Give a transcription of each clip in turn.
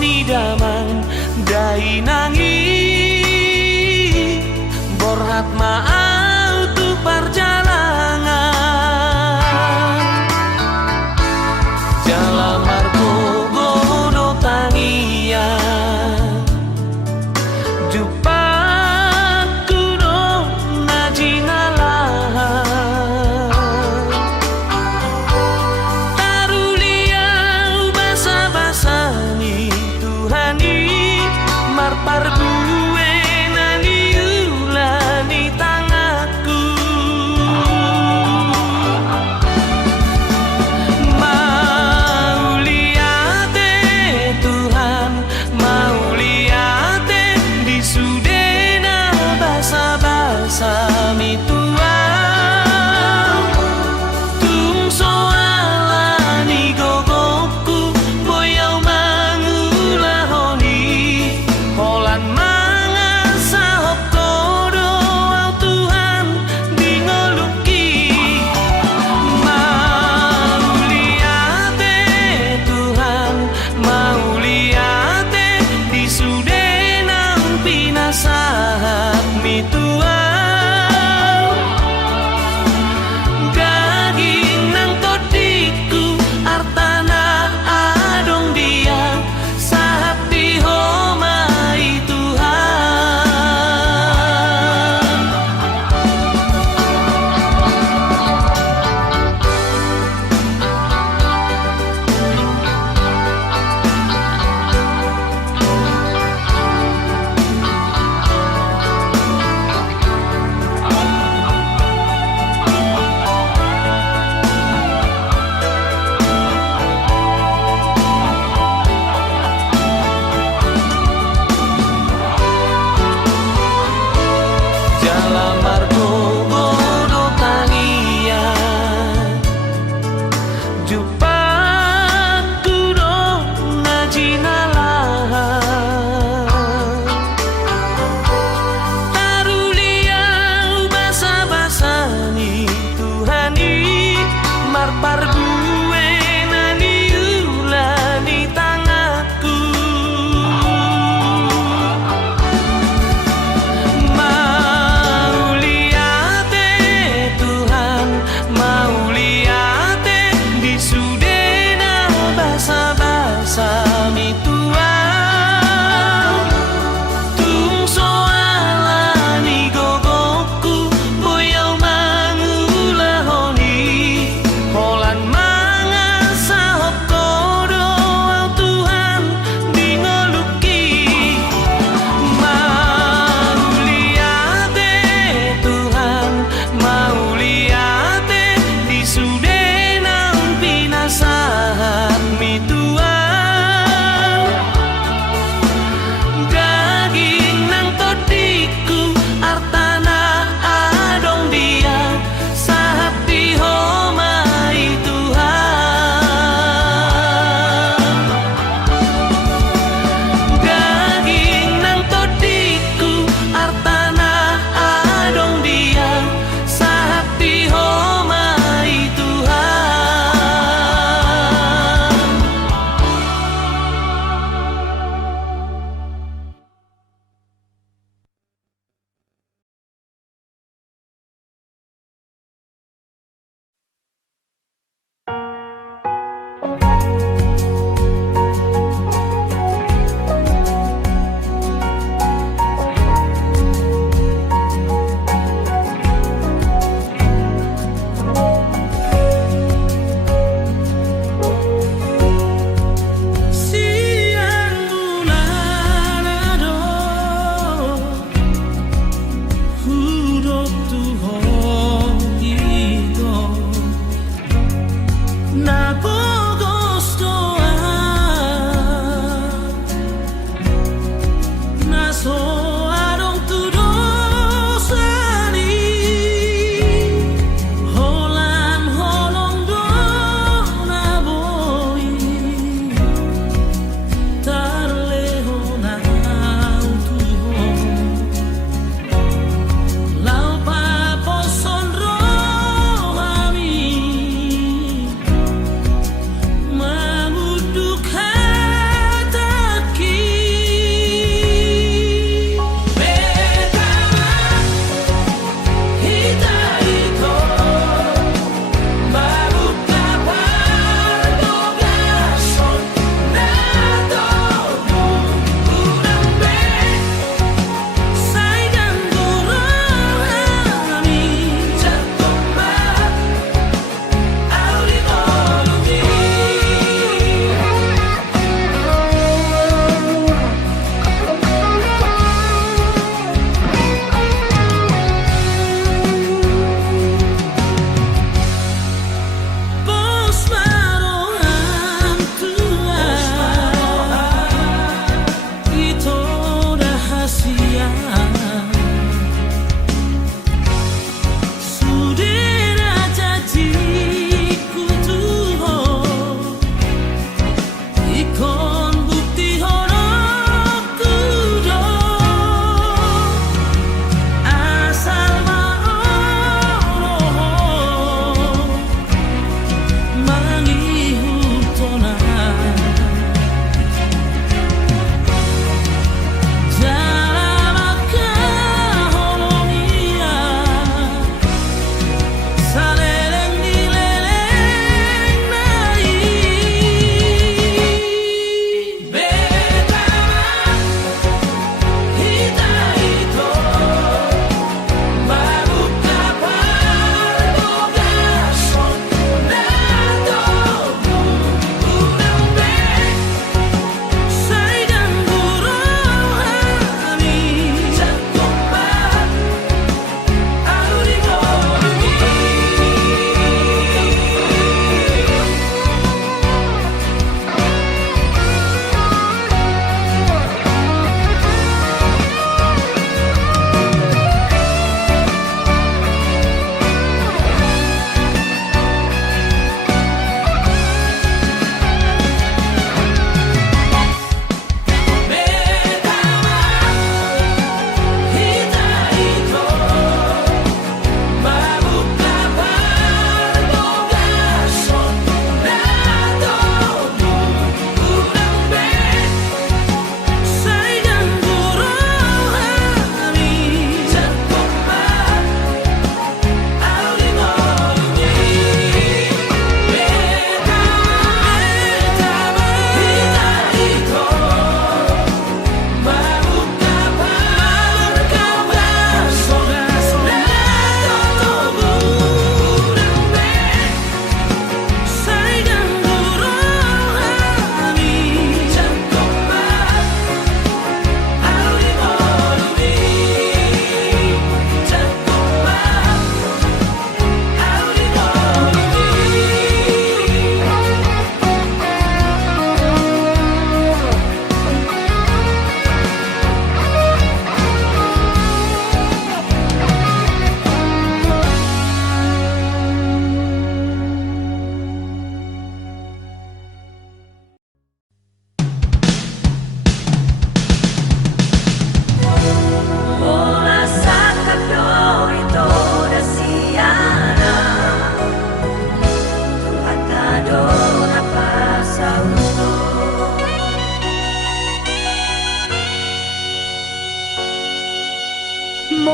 nidaman dai nangi borhat maau tu perjalanan jalan margo gono tangia jupat kuno ngaji ngalah taruliau basa-basani Tuhani marpar gue nani ulani tangaku mau liate Tuhan mau liate di sudena basa-basa mi Tuhan tung soalani gogoku boyau mangulahoni Holan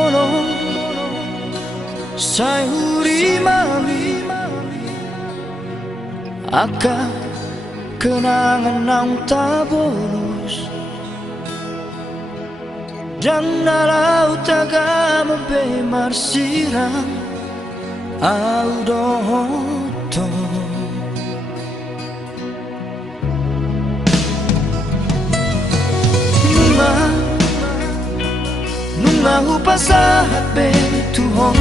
mono sai hurimami aka kenangan nang tak bolos dan laut taga membe sirang au dohoto nunga upasahat be tuhon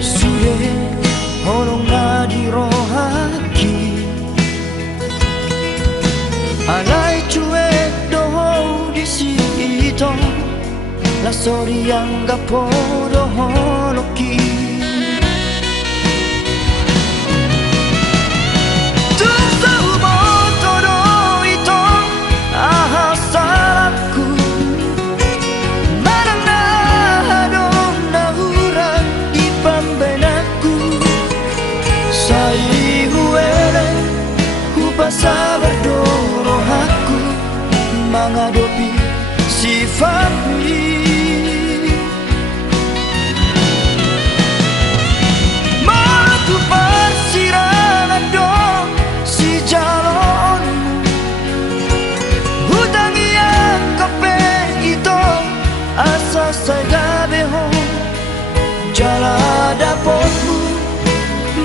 suye holong na di rohaki alai cuek doho di sito la sori yang gapodo holoki sabar dorong aku menghadapi sifatmu matu persirangan dong si jalon hutang yang kepe itu asa saya beho jala dapatmu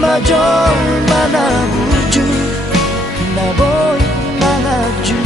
majol mana wujud na boy mangaju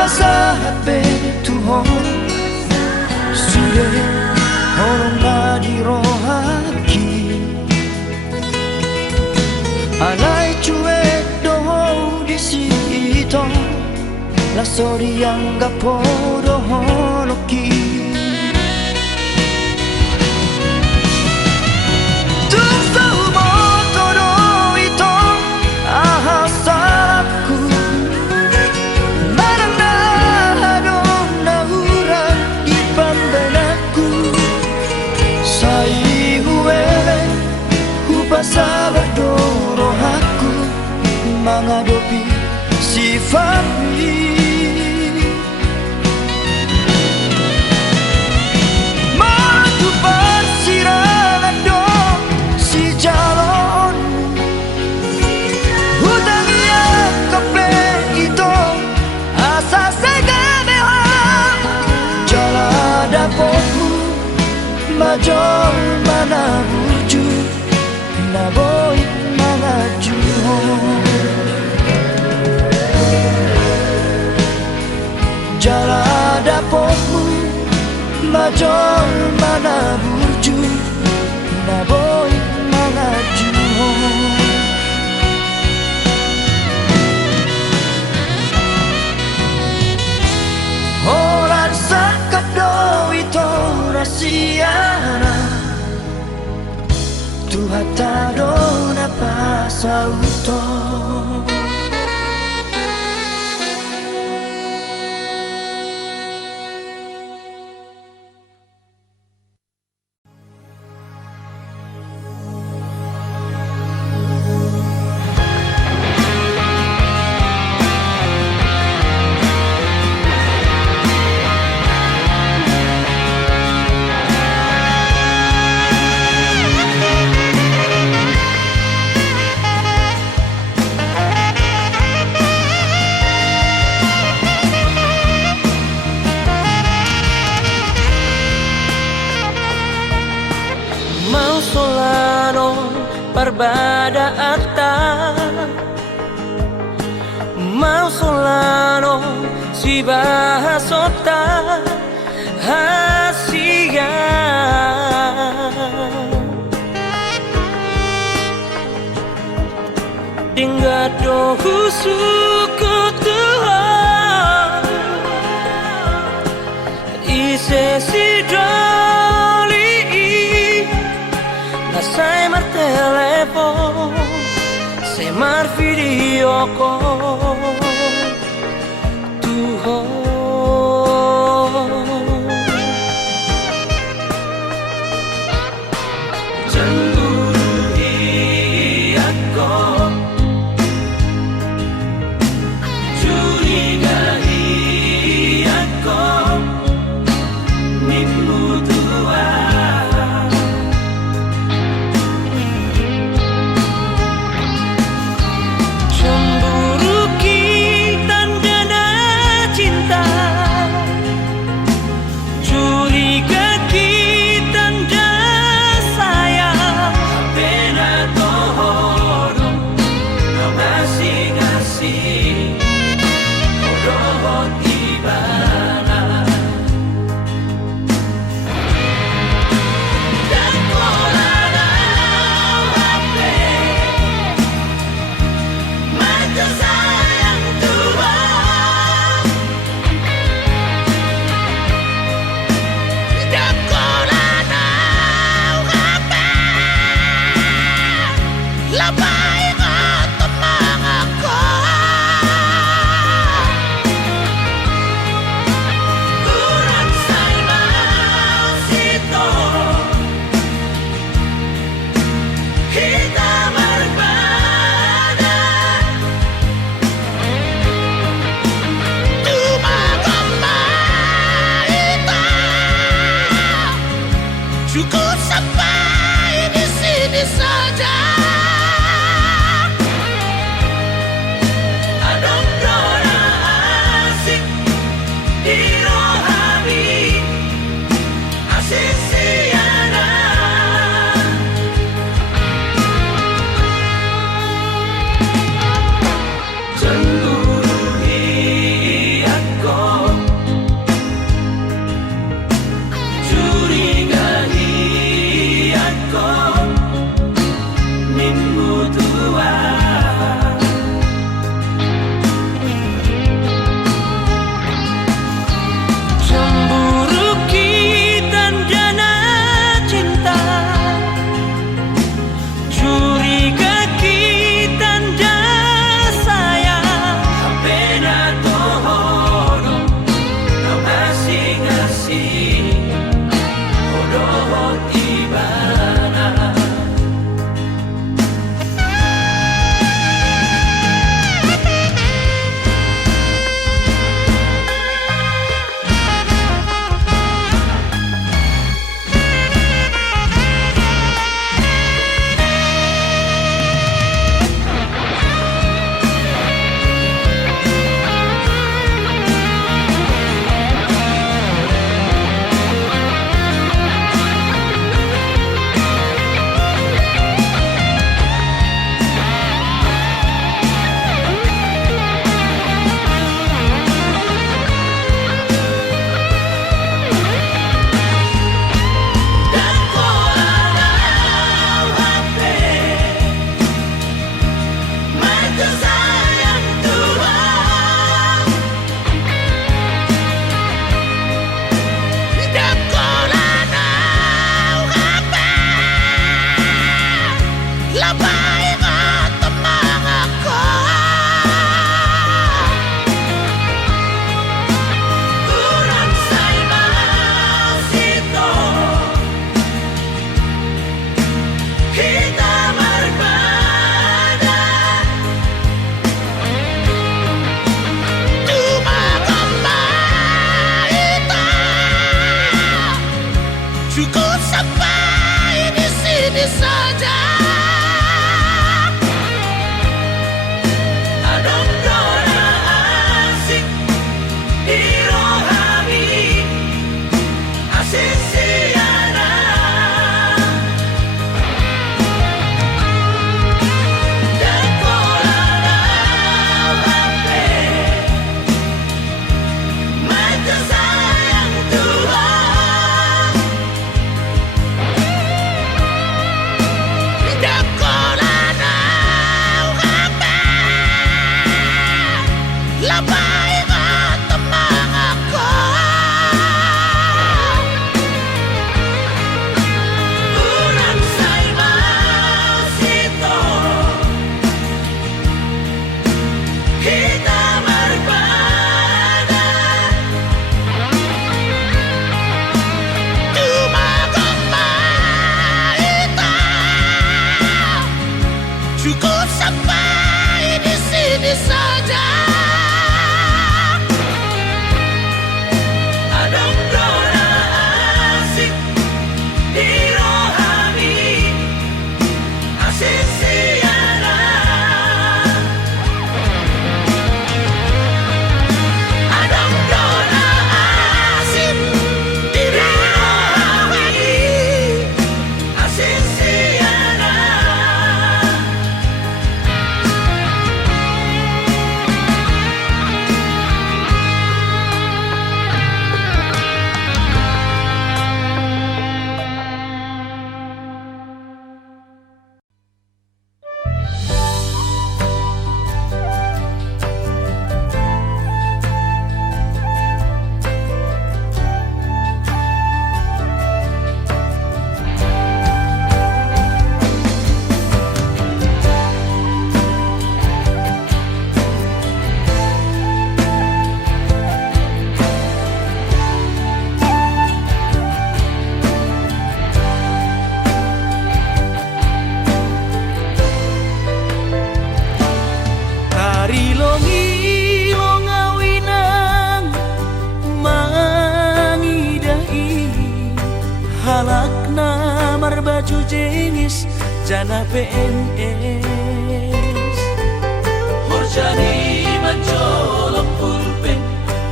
pasahat be tuhon suye holong na di rohaki alai cuek doho di sito la sori yang gapodo holoki sabar dorong aku menghadapi sifatmu matu persirangan dong si jalon hutang yang kepe itu asa saya behang jala dapatmu majol mana wujud na boy mangaju jala dapatmu majol mana wujud na boy mangaju orang sakat do itu rasiana Tuhan tak ada pasauto Perbadaatan mau solano si dibahas otak hasia Tinggal dohu suku Tuhan Ise si doli Nasai mar telepon Semar video call Tuhan Cukup sampai di sini saja. Adong dora asik di rohani asik siana cemburu aku Cukup sampai di sini saja. Adong dora asik di rohani asik siana dan kola HP saja. Adong dona asik di rohani, asik siana. Adong dona asik di rohani, asik siana. Tari longi longawinang mangidai, halakna marbaju jengis jana PNS. Horjani mancolok pulpen,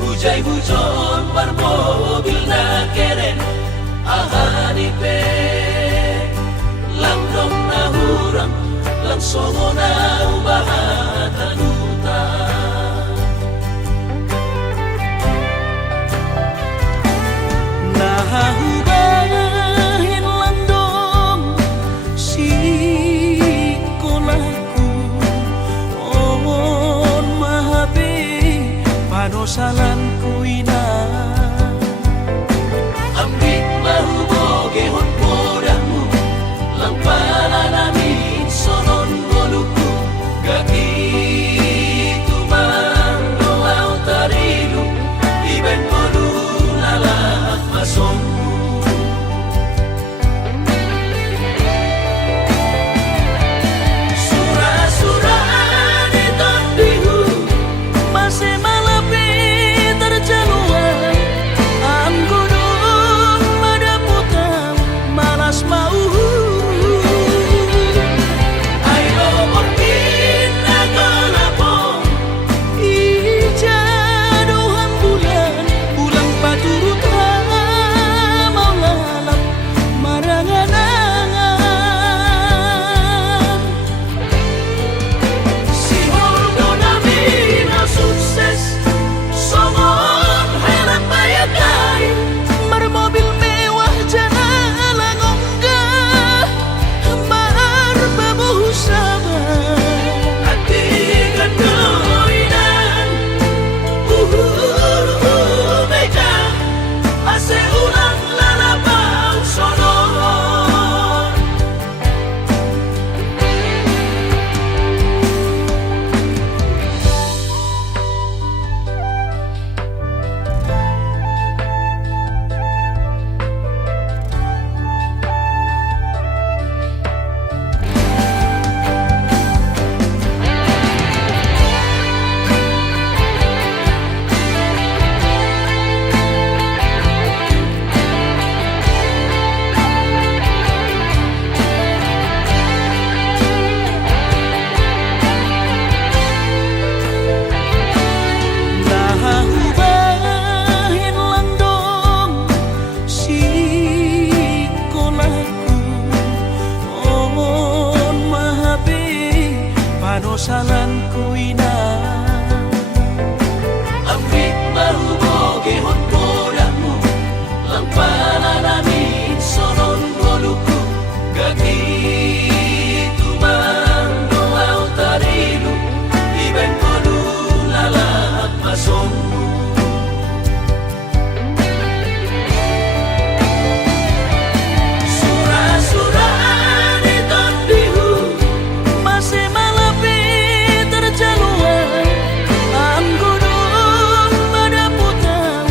hujai hujon bar mobil na keren, ahani pe langdong na hurang, langsongo na ubahatan utang. Nahubahin landong si kolaku, on mahabe panosalan kuina. Ambit mahuboge hon podamu, lang pala namin sonon boluku, gati tumando au tarilu, iben bolu lalak masongku. Surah-surah di tondihu, Masih malapi terjaluan, anggudun madaputang malas mau. ayo mungkin nagalapong, Ijaduhan bulan, bulan paturut mau lalap marangan-angan. si holdo namin na sukses, somon herap bayagay. Marmobil mewah jana langonggah, marbabuh sabar. Hati kandoinan, meja, ase ulang lalapang sonon. Nahubahin landong si kolaku, on mahabe panosalan kuina. Ambit mahuboge hon podamu, lang pala namin sonon boluku, gati tumando au tarilu, iben bolu lalak masongku. Surah-surah di tondihu, Masih malapi terjaluan, anggudun madaputang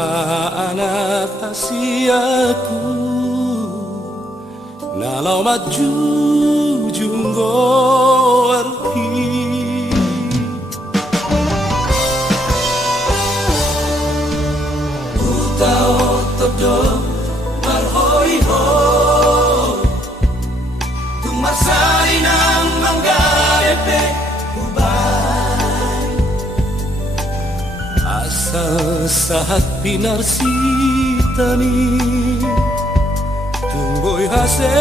ama anak Asiaku nalau maju junggo arti utao tobdo marhoi ho tumasai nang manggarepe ubay asa saat pinarsitani tunggoy hase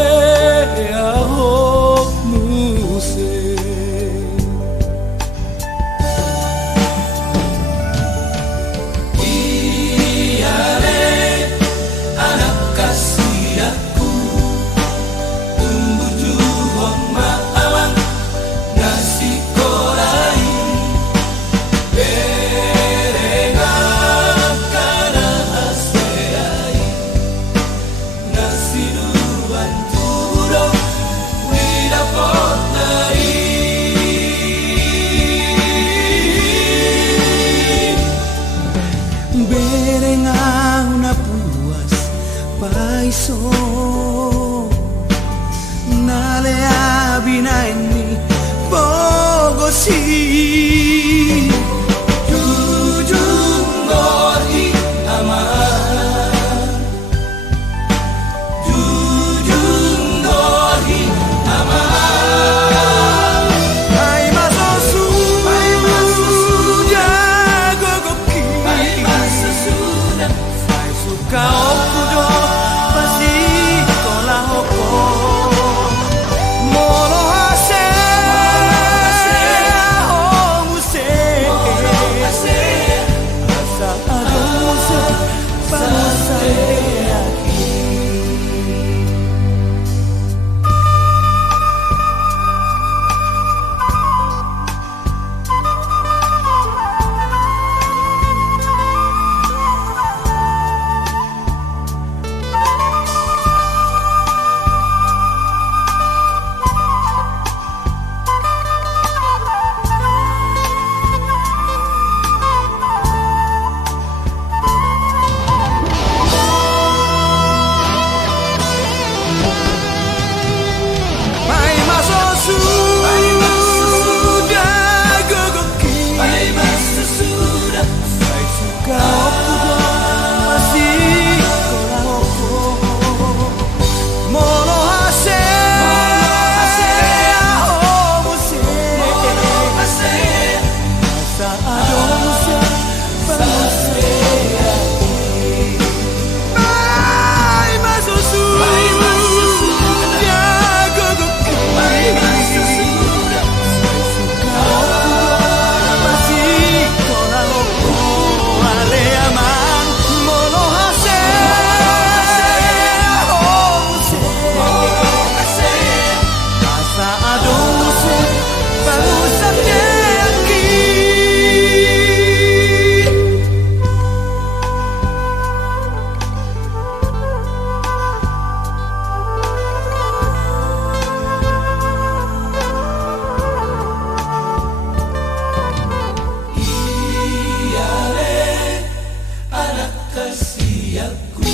ahok muse Iyare anak kasih aku tumbuh juhong maawang nasi korai berengang kana aseai nasi duan turong widapot nai Berengaw na puas paiso Naleabi na ini bogosi jujung gori aman jujung gori aman Ay masosu jago goki ay masasuna Ay suka okudo pasti kola oko Molo hase homuse Asa adose panusa aki May masosu jago goki ay masasuna Ay suka okudo masih kola oko Mono hase homuse Asa adose panusa Ay masosu jago goki ay masasuna Suka okudo masih kola oko Ale aman mono hase homuse Asa adose panusa aki Iyare anak kasih aku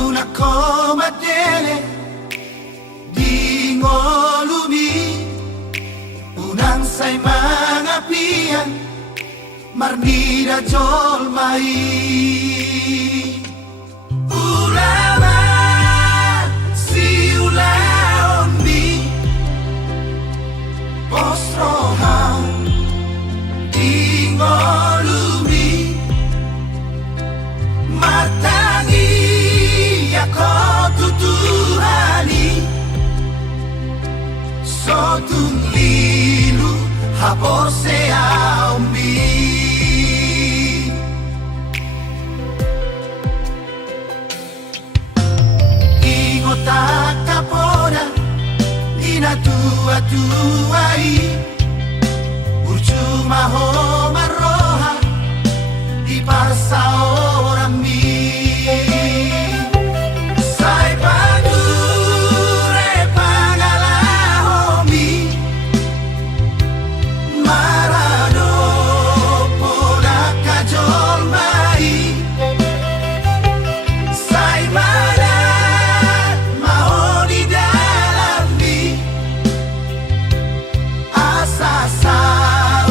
Una comatele di ngolumi Unang say mga piyan Marnida jol mai Ulama si ulaon mi Postrohan di ngolumi Matangi ako tutuhani Sotun li parsa ora mi sai padure pangalahomi marano pola kajol mai sai mana mahoni dalami asa sau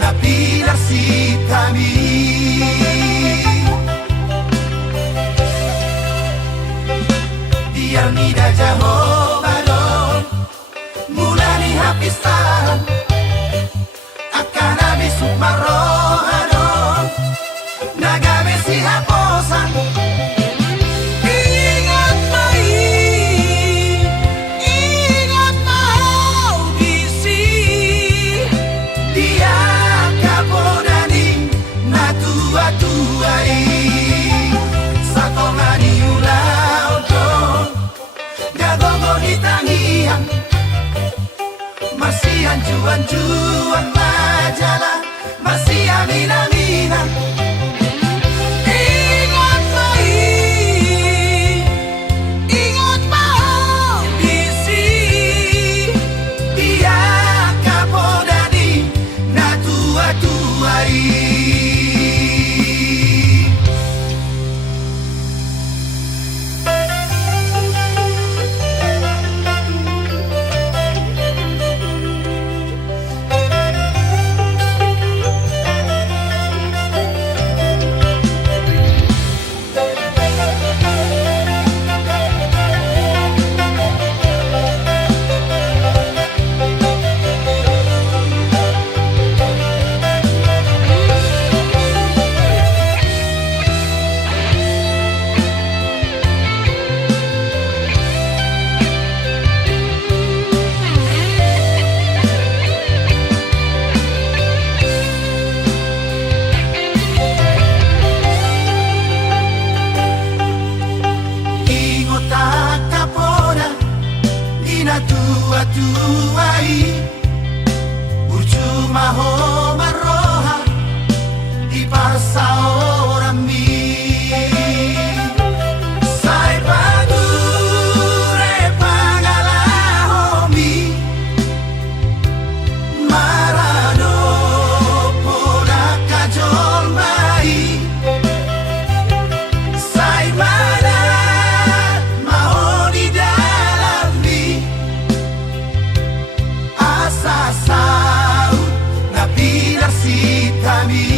na pilar si kami biar nida Jehovah don mulani hapistan akan habis sukmarohanon nagame si haposan ingat mau bisi dia kapodani na tua-tuai satongani ulau don gagogo di tangian masih anjuan-juan majalah masih amin-aminan ingat mau bisi dia kapodani na tua-tuai tua-tuai Urjuma ho maroha di parsa ora mi sai padure pangalahomi marano pola kajol mai sai mana mahoni dalami asasau na pilar si kami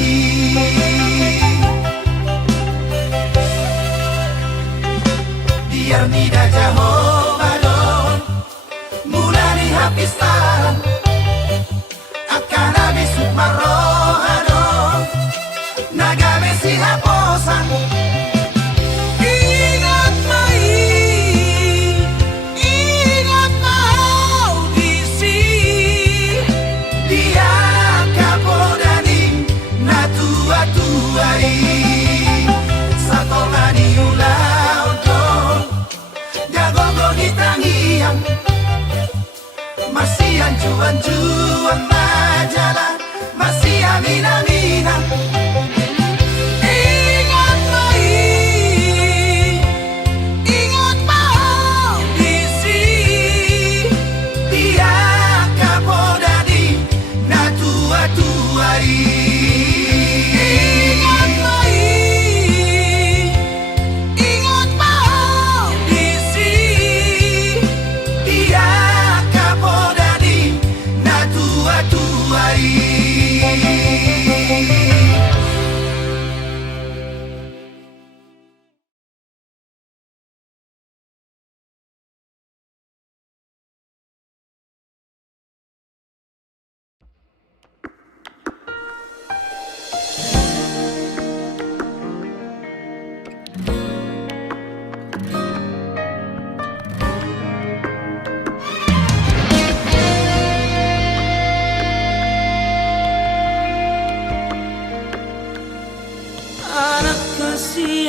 biar nida Jehovah don mulani hapistan akan habis sukmarohanon nagame si haposan ingat mau bisi dia kapodani na tua-tuai satongani ulau don gagogo di tangian masih anjuan-juan majalah masih amin-aminan ingat mau bisi dia kapodani na tua-tuai ingat mau bisi dia kapodani na tua-tuai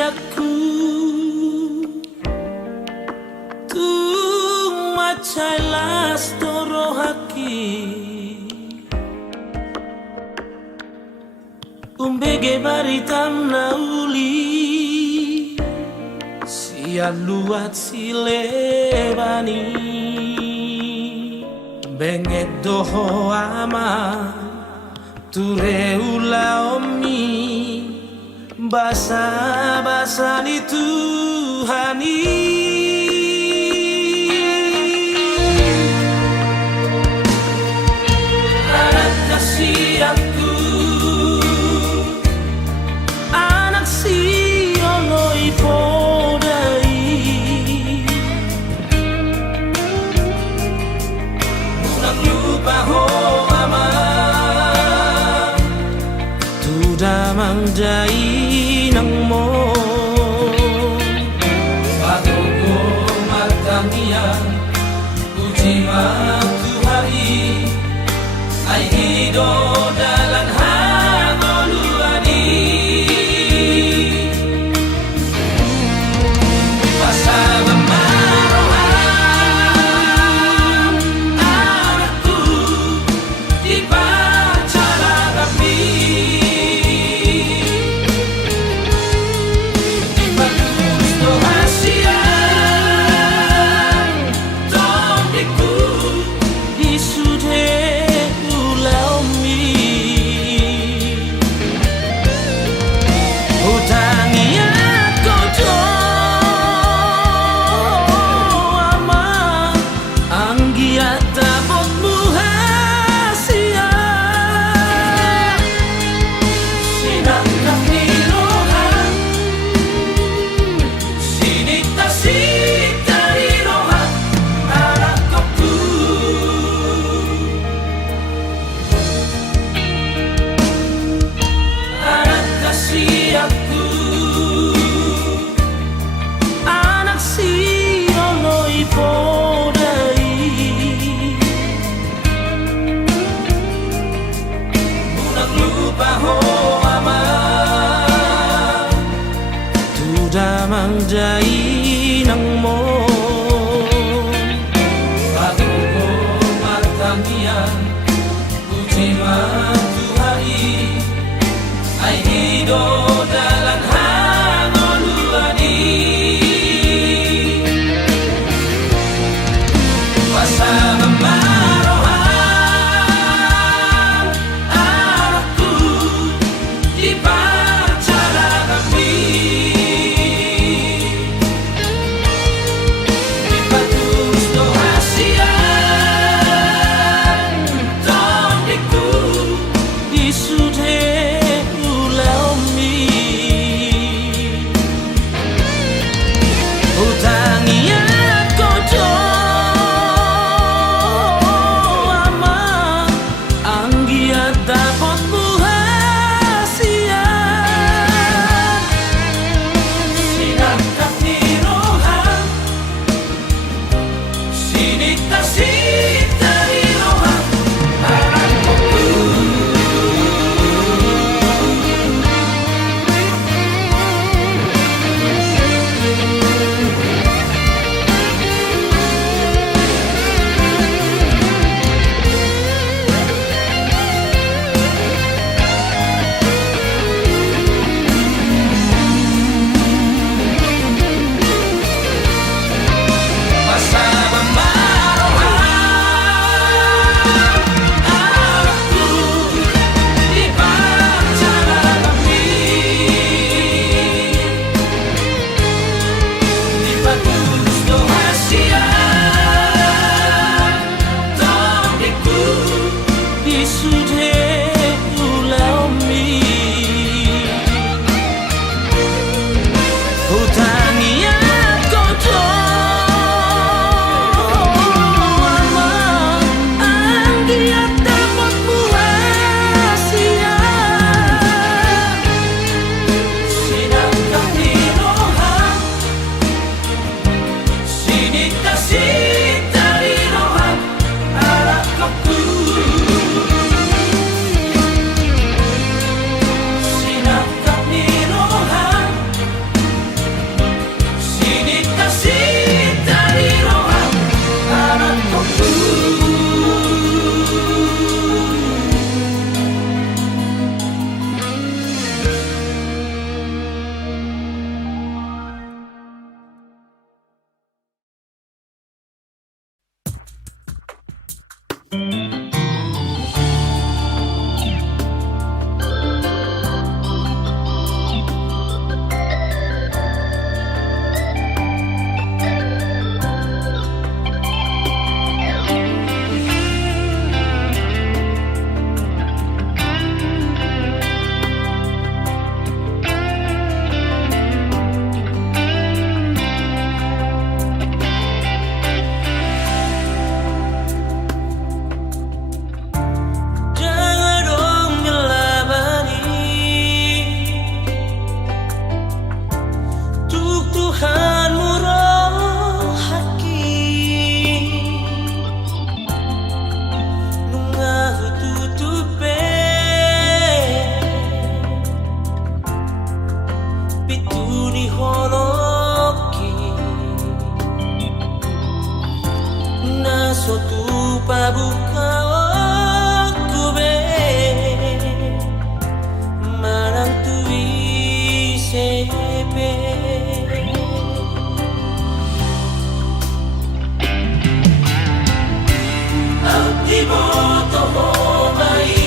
aku tu macai las toro haki bege baritam nauli sia luat silebani benget doho ama ture ula omi basa basa di Tuhani anak kasih aku anak si oloi podai munak lupa ho ama tu damang dai nang mo patuko matania uji matuhari ai hido dalan hangoluani pasaba marohan anakku di pacara kami di bagus dohasia tombiku di sude damang dai nang mo patuko matamian uji matuhari ai hido dalan hangoluani pasaba marohan anakku di pacara kami holoki na sotu pabuka okube marang tui sepe ultimo toho mai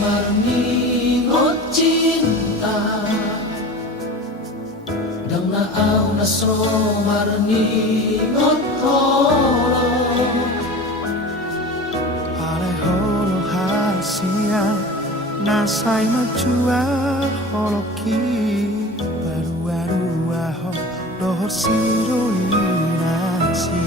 Marningot cinta Dang naaw na so marningot holo Holo hasia nasay majua holoki baru aho dohor siroi nasi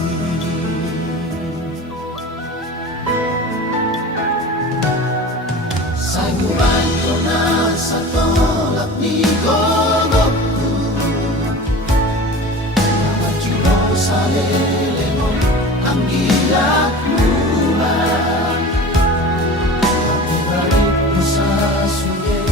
Sayuran ko na sa tolak ni gogokku Nawajulo sa lele mo ang giyak mula Pagkibalik mo sa suye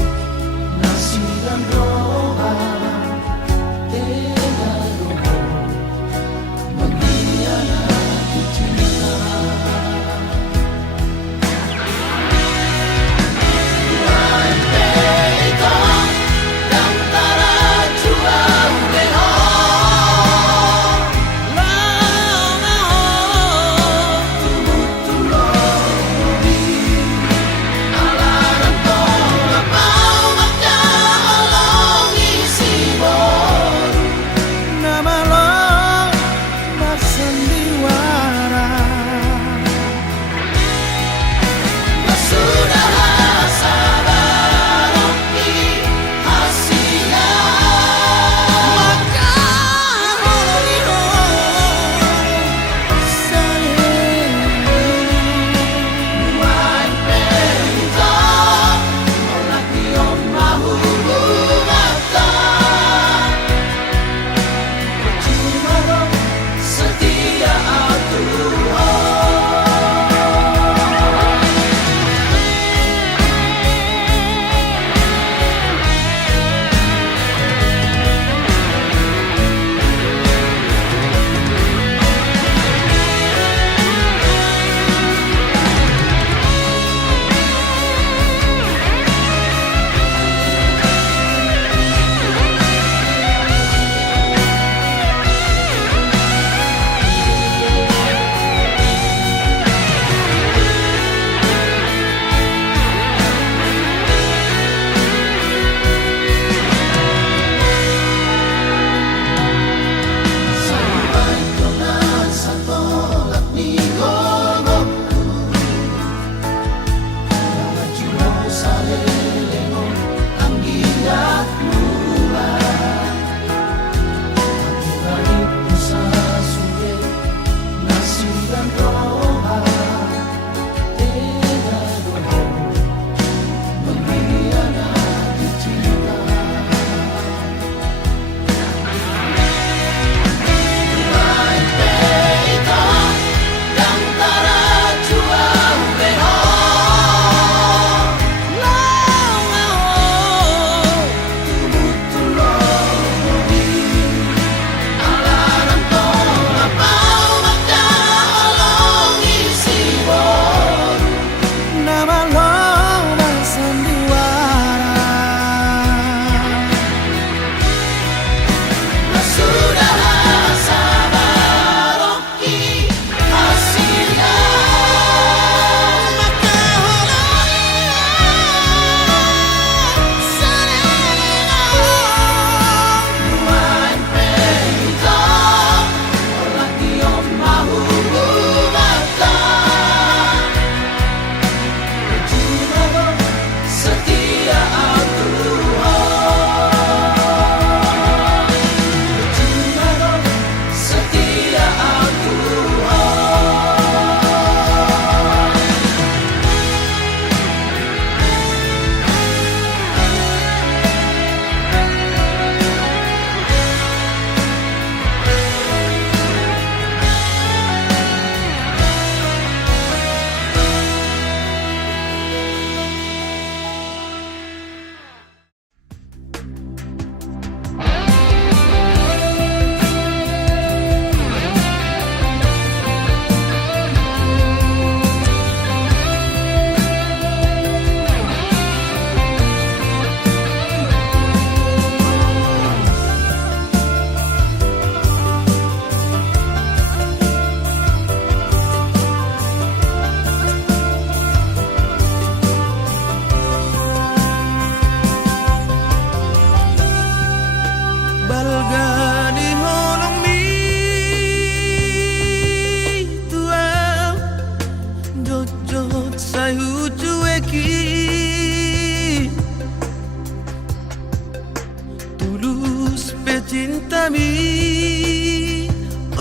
tulus pecintami.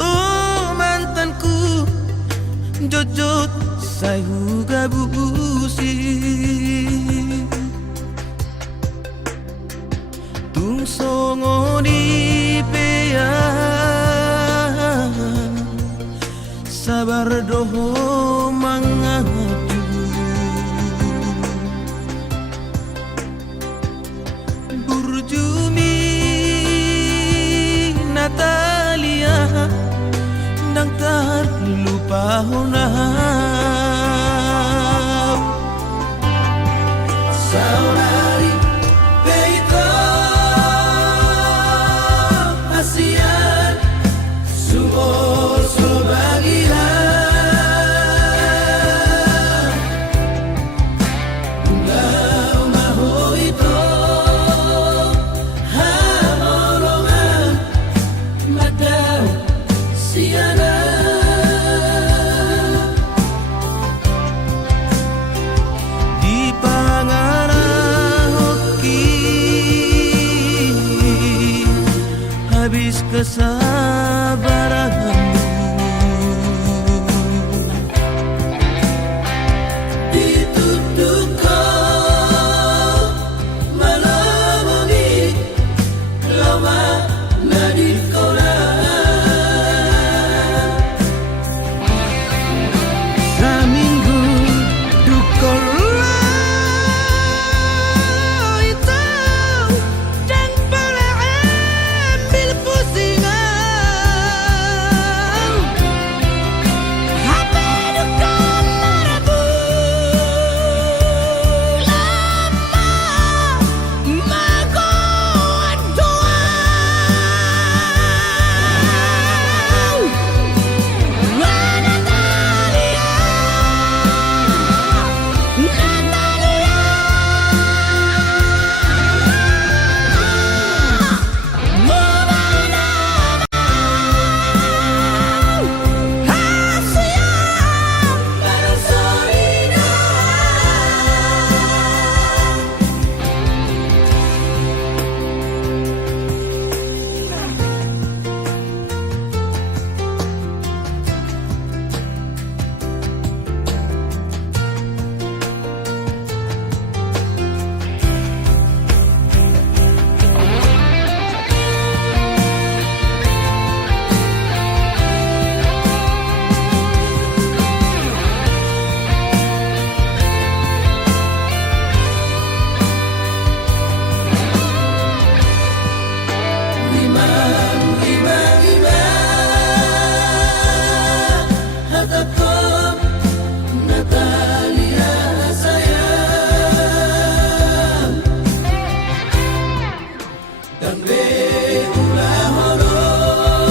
Oh mantanku jojot sai huga busi. Tung songoni pea sabar doho mangadu. Burjumi Natalia nang terlupa honau. Saudari Peito Asian Sumur Sobagilan Ungau maho ito Hamolongan Madau Siana Di Pangarahoki habis kesabaranmu. Ditutup kau malamoni lama nadit koran Saminggu dukola itu dan pala ambil pusingan. Hape duka marabu lama magoan doa. para solidar Hatakom Natalia sayang Dan ulah horok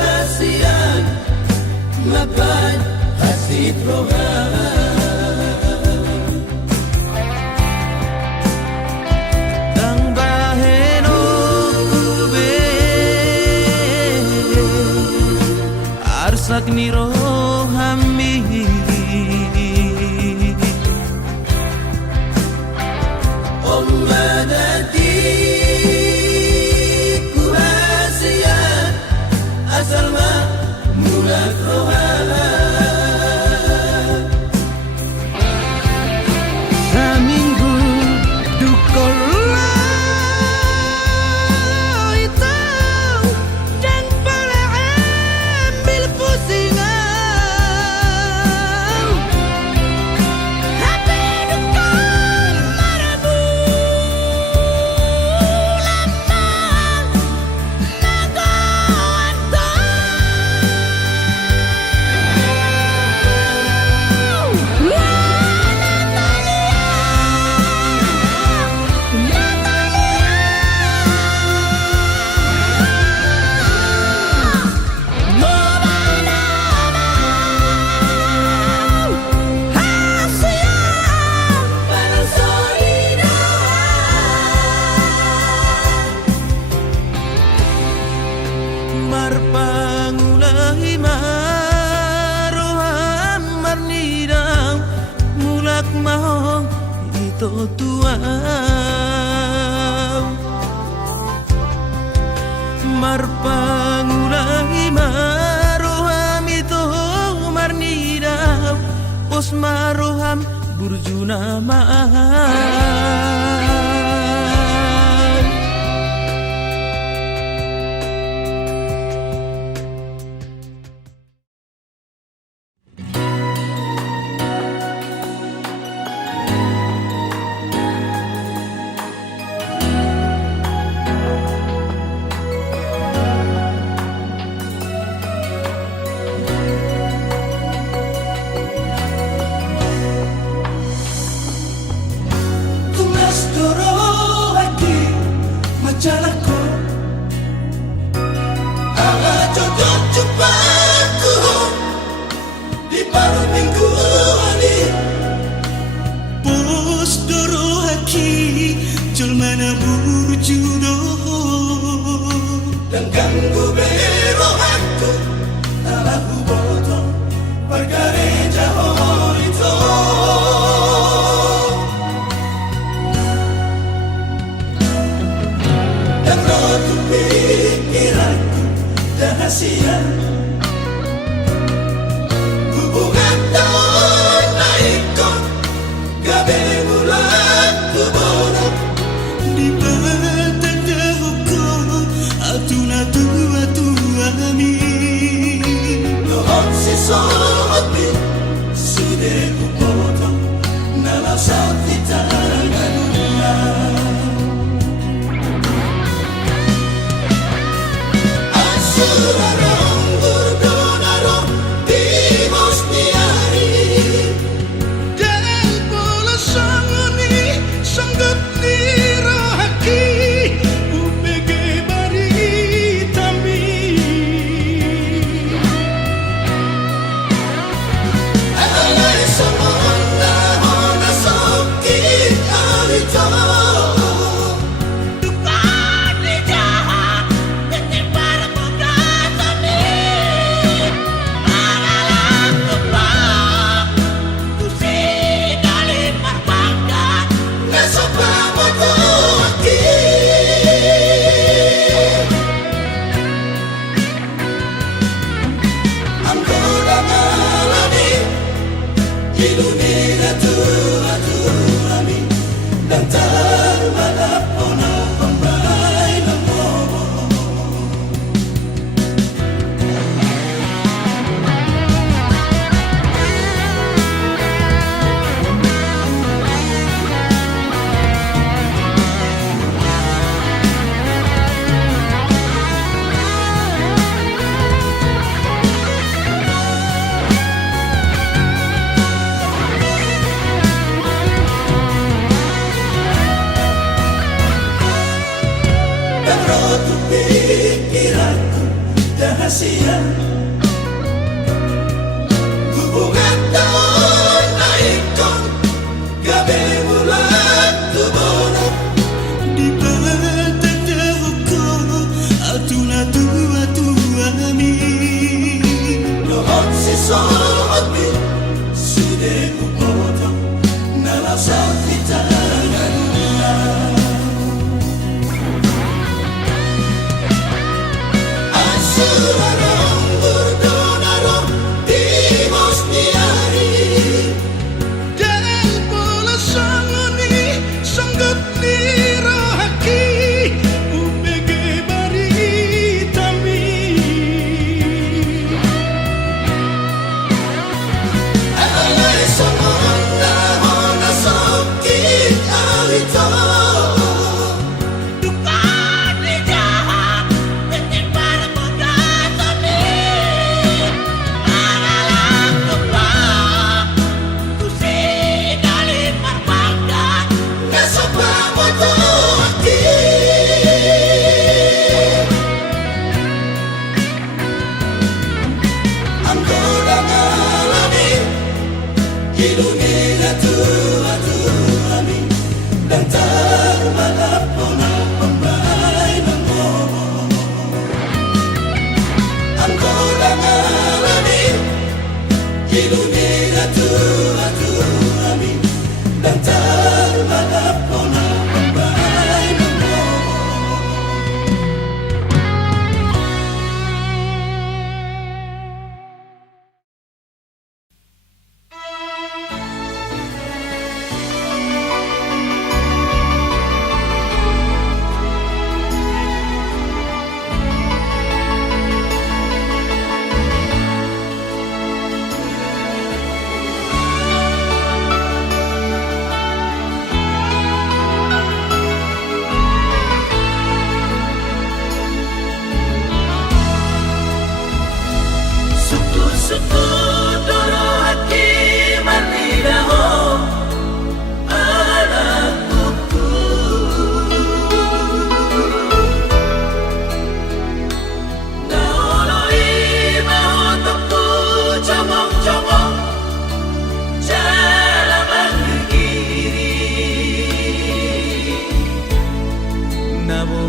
Asian Mapan hasit rohan Tang baheno kube arsak niro hammi. Om madati Kuhasian Asal ma mulak rohan Saminggu dukola itu dan pala ambil pusingan. Hape duka marabu lama magoan doa. Para solidar Marpangulahi maroham marnidang mulak mahong ito tuaw. Os maroham burjuna ma'an. Tulas doro hati majalahku ala jodoh jumpaku di paruh minggu ini. Pos doro haki Julmana burjudo Dan ganggu bero aku ala huboto perkara jauh itu. Dan rotu pikiranku rahasia hubungan tahun naikon gabe bulan kubono. Di batanda hukum Atuna tua tua mi Lohon si sohotmi sude kuboto nalau sakti tangannya. Asurarong burdonarong timos niari. Dan bola sangoni Sanggup nirohaki Upege baritami Alay samona hona sokit alito. Bukani jahat Ketimbang pegatan ini Malalang kembang Kusi dari perbanggan Nasopa moto aki Angkora malani Ilumina tua-tuami Dan termalap ono pembai lemo. Dan rotu pikiranku rahasia hubungan tahun naikon gabe bulan kubono. Di batanda hukum Atuna tua tua mi Lohon si sohotmi sude kuboto nalau sakti tangannya. Asurarong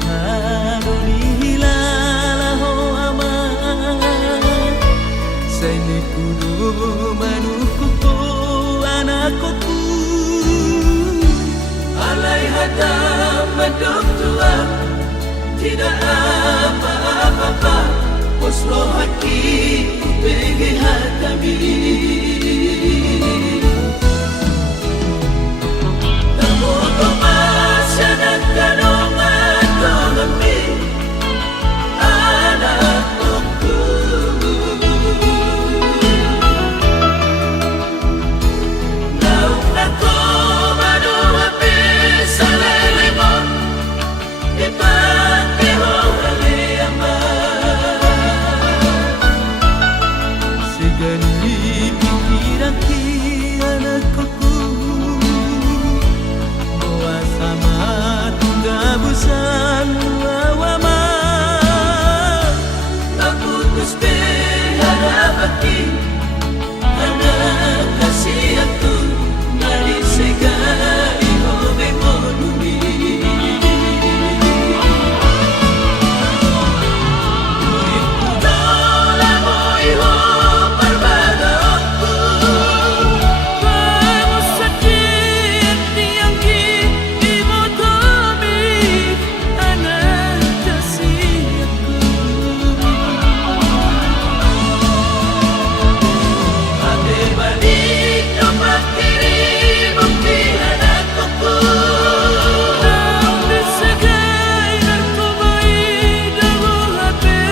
hadoni hilala ho ama Say ni kudu manuku ko anakku Alai hadam medok Tuhan Tidak apa-apa Poslo hati Begi hatami Namu kumasya dan kanongan Dongami Anakku Naung nako Madu habis Salelemo Ipake ho Haliamba Segani pikiran ki anakku Bawa sama tunggabusan wawama Naputus berharapati Anak kasih aku Nari segai hobe monumi Dola moiho Parbada aku Kamu sakit yang ibu kami anak kasihku Ate balik Nomor kiri Bukti anakku Kau disegai narkobai dagu hati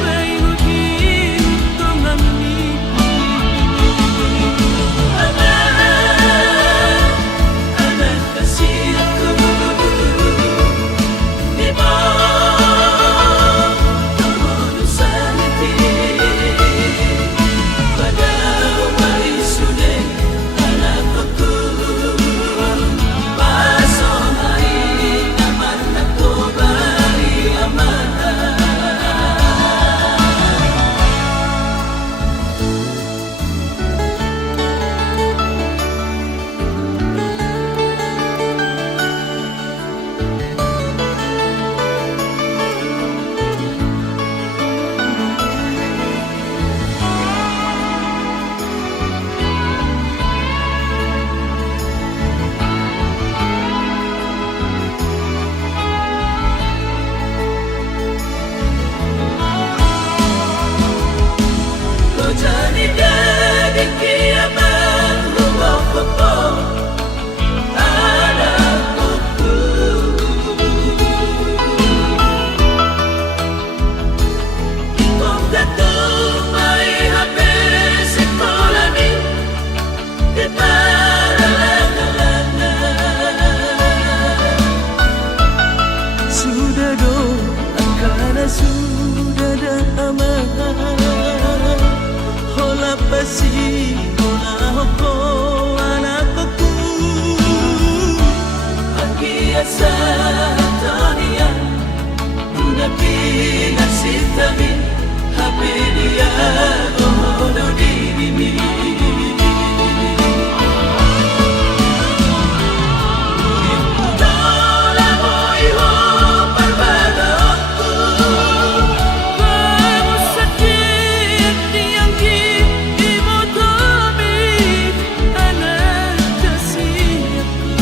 Bayu hitung kami Anak kasih aku Di bawah Kemudusan hati Pada umari sudah Anakku Pasong hari Aman aku bari amanah Lo jadi jadi kiamat Rumah foto Anakku Kong datuk mai habis sekolah ni Di paralana Sudah do Akana sudah dah aman Hola pasi Hola hoko anakku Akiasa Tania Tuna pina sitami Hape dia Gohono dirimi Dola moiho Parbada aku Kamu sakit yang ibu kami anak kasihku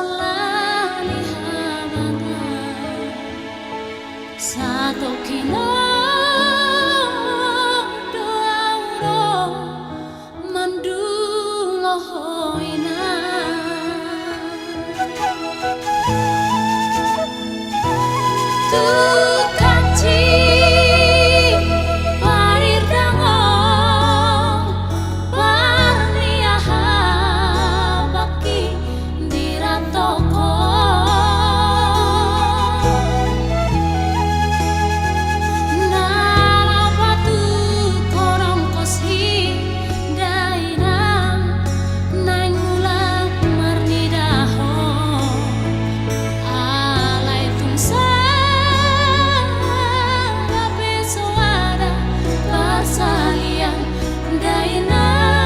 solani habana satu kilo doauro mandulo hoina tukanci parir dangong parniaha baki diratoko nalapatu korong koshi dainam naing mulak marnidaho alay tungsa besoada pasalian dainam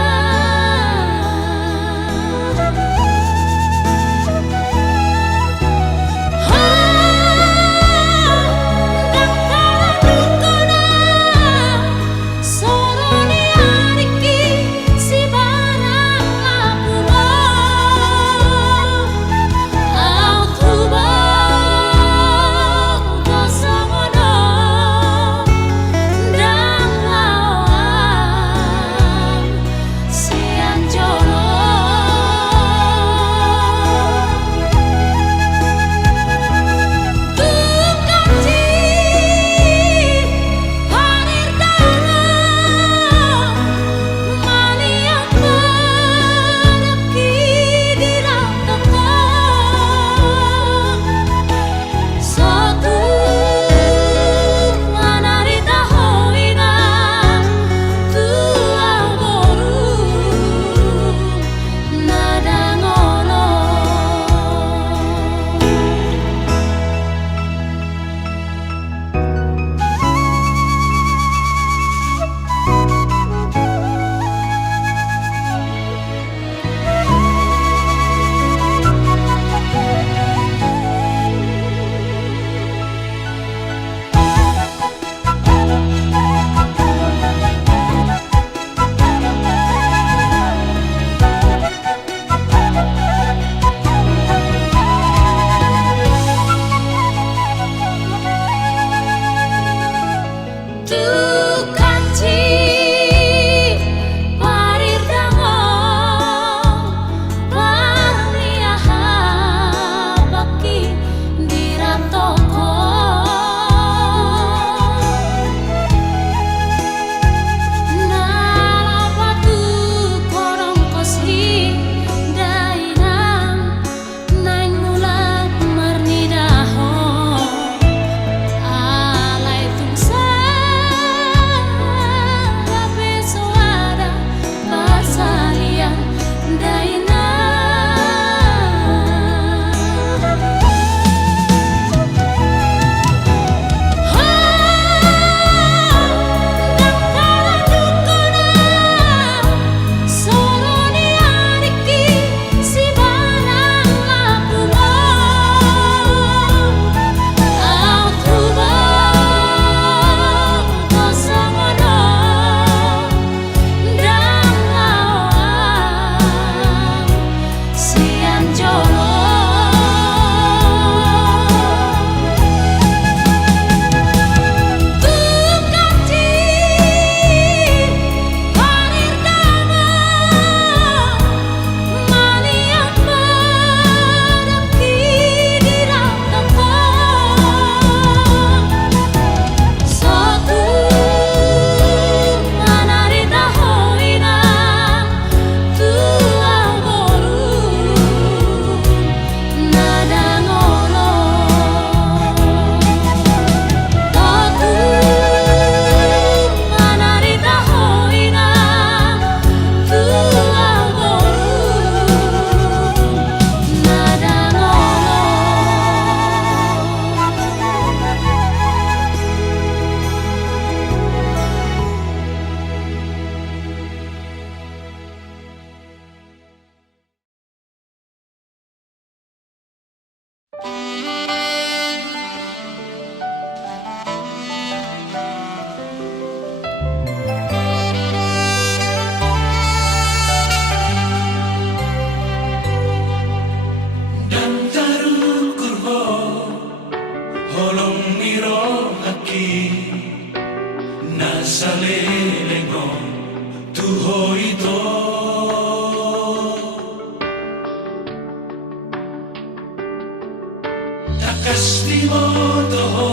Takasti mo toho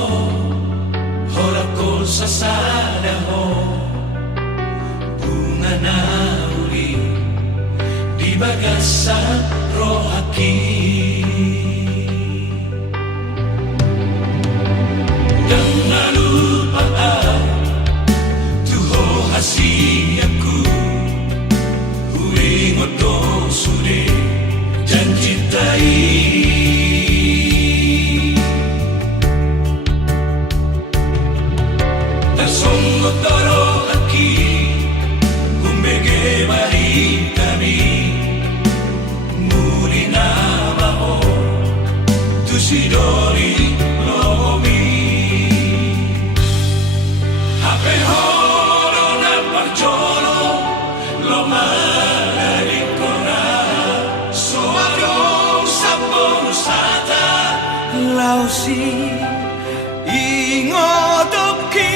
Horako sasada ho Bunga na uli Di bagasa rohaki Jangan lupa Tuho hasiaku Huingot do sude Janji tai Tasongo toro aki Kumbege mari kami Muli nama o Tusidori lomi Hape horo na pagcholo Loma narikona Soarong sabong sata Lausi ingotoki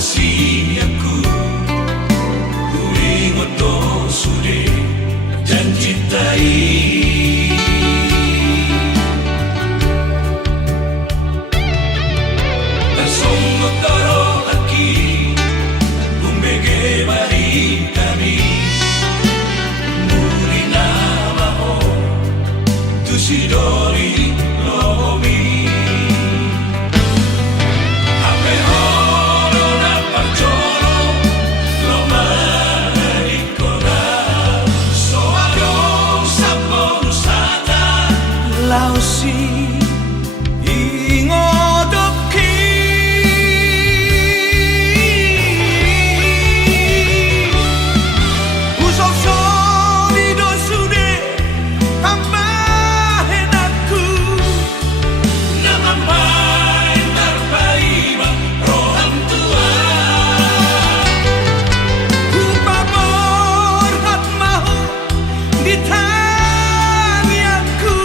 Hasiaku Huingot do sude Janji tai Tasongo toro aki Kumbege mari kami Muli nama o Tusidori lomi Lausi ingotoki Usok solido sude Ambahen aku Namamay tarpaiba roham tua Upamor hatmahu ditangi aku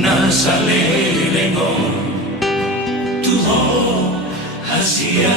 Nasa lelengo Tuho hasia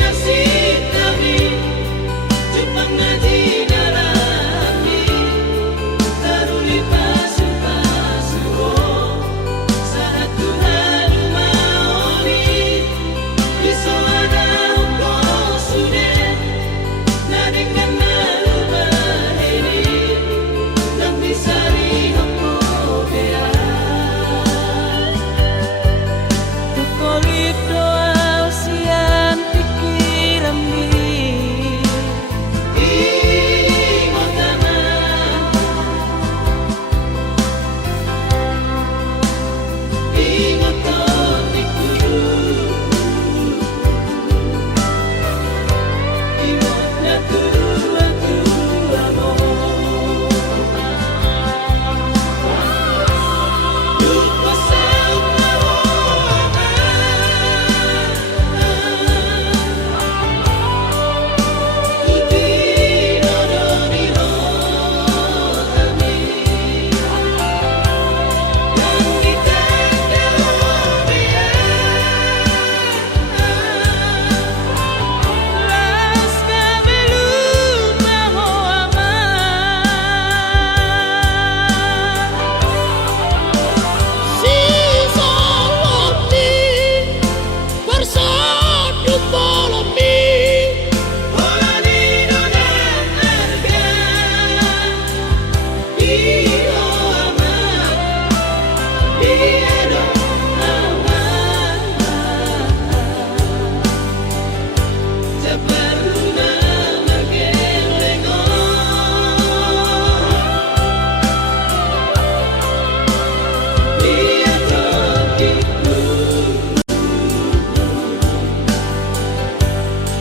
nasib kami Jepang ngaji darami Taruli pasu-pasu Saat Tuhan maoni Bisa ada hukum sudah Nadingkan malu bahiri Nang bisa dihukum dia Tukolip doa usian pikiran mi Ingat taman Ingat totiku Ingat na tua-tua mo Duko sa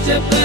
Japan